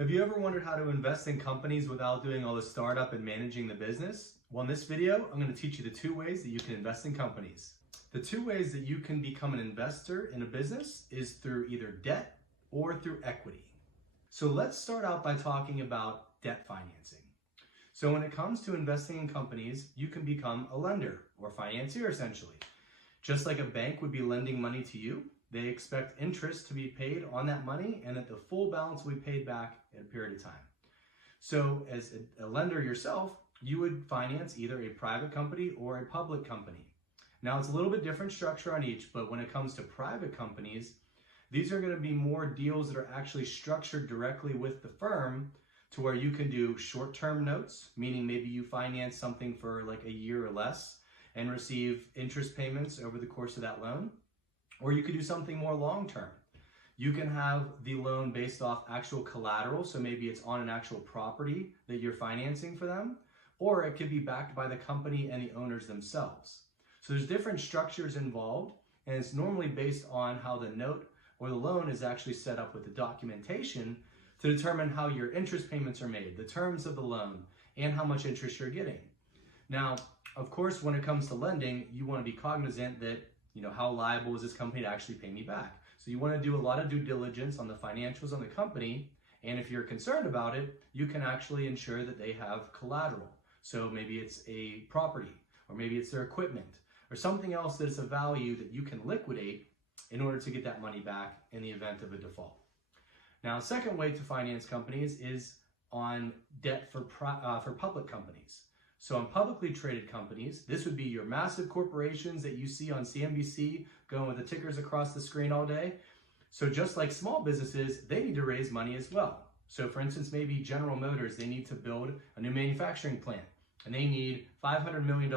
Have you ever wondered how to invest in companies without doing all the startup and managing the business? Well, in this video, I'm going to teach you the 2 ways that you can invest in companies. The 2 ways that you can become an investor in a business is through either debt or through equity. So let's start out by talking about debt financing. So when it comes to investing in companies, you can become a lender or financier essentially. Just like a bank would be lending money to you, they expect interest to be paid on that money and that the full balance will be paid back in a period of time. So as a lender yourself, you would finance either a private company or a public company. Now it's a little bit different structure on each, but when it comes to private companies, these are going to be more deals that are actually structured directly with the firm to where you can do short-term notes, meaning maybe you finance something for like a year or less and receive interest payments over the course of that loan. Or you could do something more long-term. You can have the loan based off actual collateral, so maybe it's on an actual property that you're financing for them, or it could be backed by the company and the owners themselves. So there's different structures involved, and it's normally based on how the note or the loan is actually set up with the documentation to determine how your interest payments are made, the terms of the loan, and how much interest you're getting. Now, of course, when it comes to lending, you want to be cognizant that how liable is this company to actually pay me back? So you want to do a lot of due diligence on the financials on the company. And if you're concerned about it, you can actually ensure that they have collateral. So maybe it's a property, or maybe it's their equipment, or something else that's of value that you can liquidate in order to get that money back in the event of a default. Now, a second way to finance companies is on debt for public companies. So on publicly traded companies, this would be your massive corporations that you see on CNBC going with the tickers across the screen all day. So just like small businesses, they need to raise money as well. So for instance, maybe General Motors, they need to build a new manufacturing plant and they need $500 million.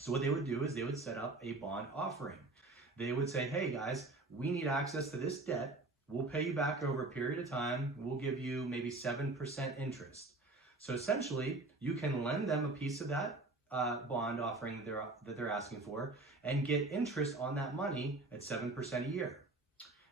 So what they would do is they would set up a bond offering. They would say, hey guys, we need access to this debt. We'll pay you back over a period of time. We'll give you maybe 7% interest. So essentially, you can lend them a piece of that bond offering that they're asking for and get interest on that money at 7% a year.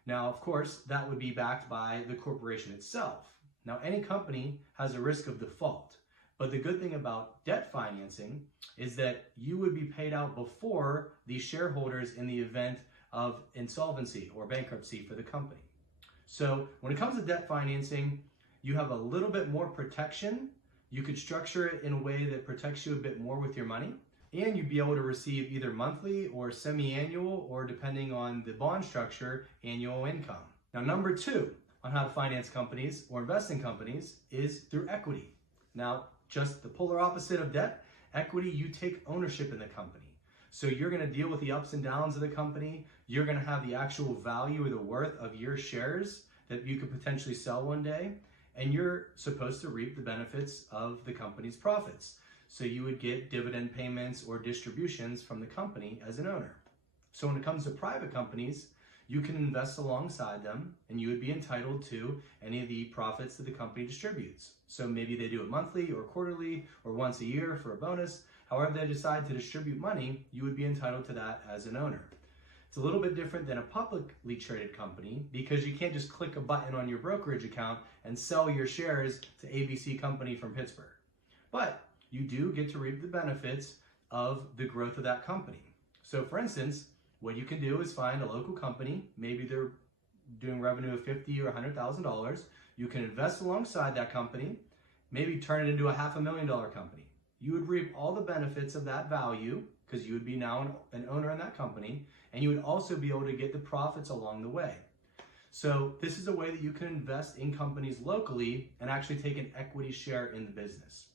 Now, of course, that would be backed by the corporation itself. Now, any company has a risk of default, but the good thing about debt financing is that you would be paid out before the shareholders in the event of insolvency or bankruptcy for the company. So when it comes to debt financing, you have a little bit more protection. You could structure it in a way that protects you a bit more with your money, and you'd be able to receive either monthly or semi-annual, or depending on the bond structure, annual income. Now, number 2 on how to finance companies or invest in companies is through equity. Now, just the polar opposite of debt, equity, you take ownership in the company. So you're going to deal with the ups and downs of the company. You're going to have the actual value or the worth of your shares that you could potentially sell one day. And you're supposed to reap the benefits of the company's profits. So you would get dividend payments or distributions from the company as an owner. So when it comes to private companies, you can invest alongside them and you would be entitled to any of the profits that the company distributes. So maybe they do it monthly or quarterly or once a year for a bonus. However they decide to distribute money, you would be entitled to that as an owner. It's a little bit different than a publicly traded company because you can't just click a button on your brokerage account and sell your shares to ABC Company from Pittsburgh. But you do get to reap the benefits of the growth of that company. So for instance, what you can do is find a local company, maybe they're doing revenue of $50,000 or $100,000. You can invest alongside that company, maybe turn it into a $500,000 company. You would reap all the benefits of that value because you would be now an owner in that company, and you would also be able to get the profits along the way. So this is a way that you can invest in companies locally and actually take an equity share in the business.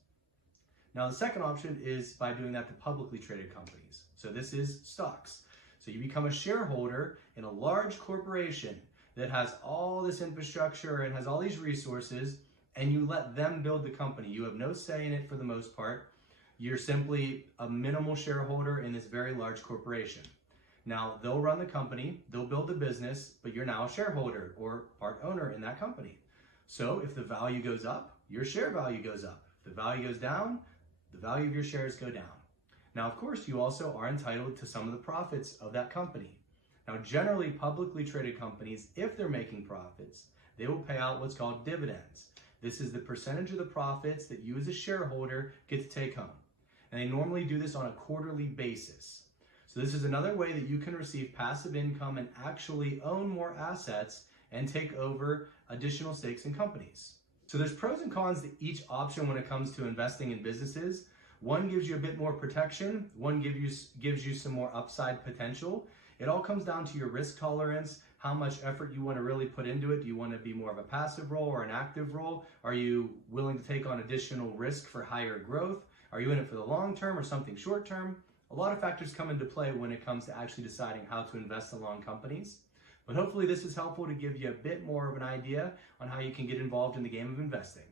Now the second option is by doing that to publicly traded companies. So this is stocks. So you become a shareholder in a large corporation that has all this infrastructure and has all these resources, and you let them build the company. You have no say in it for the most part. You're simply a minimal shareholder in this very large corporation. Now, they'll run the company, they'll build the business, but you're now a shareholder or part owner in that company. So if the value goes up, your share value goes up. If the value goes down, the value of your shares go down. Now, of course, you also are entitled to some of the profits of that company. Now, generally, publicly traded companies, if they're making profits, they will pay out what's called dividends. This is the percentage of the profits that you as a shareholder get to take home. And they normally do this on a quarterly basis. So this is another way that you can receive passive income and actually own more assets and take over additional stakes in companies. So there's pros and cons to each option when it comes to investing in businesses. One gives you a bit more protection, one gives you some more upside potential. It all comes down to your risk tolerance, how much effort you want to really put into it. Do you want to be more of a passive role or an active role? Are you willing to take on additional risk for higher growth? Are you in it for the long term or something short term? A lot of factors come into play when it comes to actually deciding how to invest along companies. But hopefully this is helpful to give you a bit more of an idea on how you can get involved in the game of investing.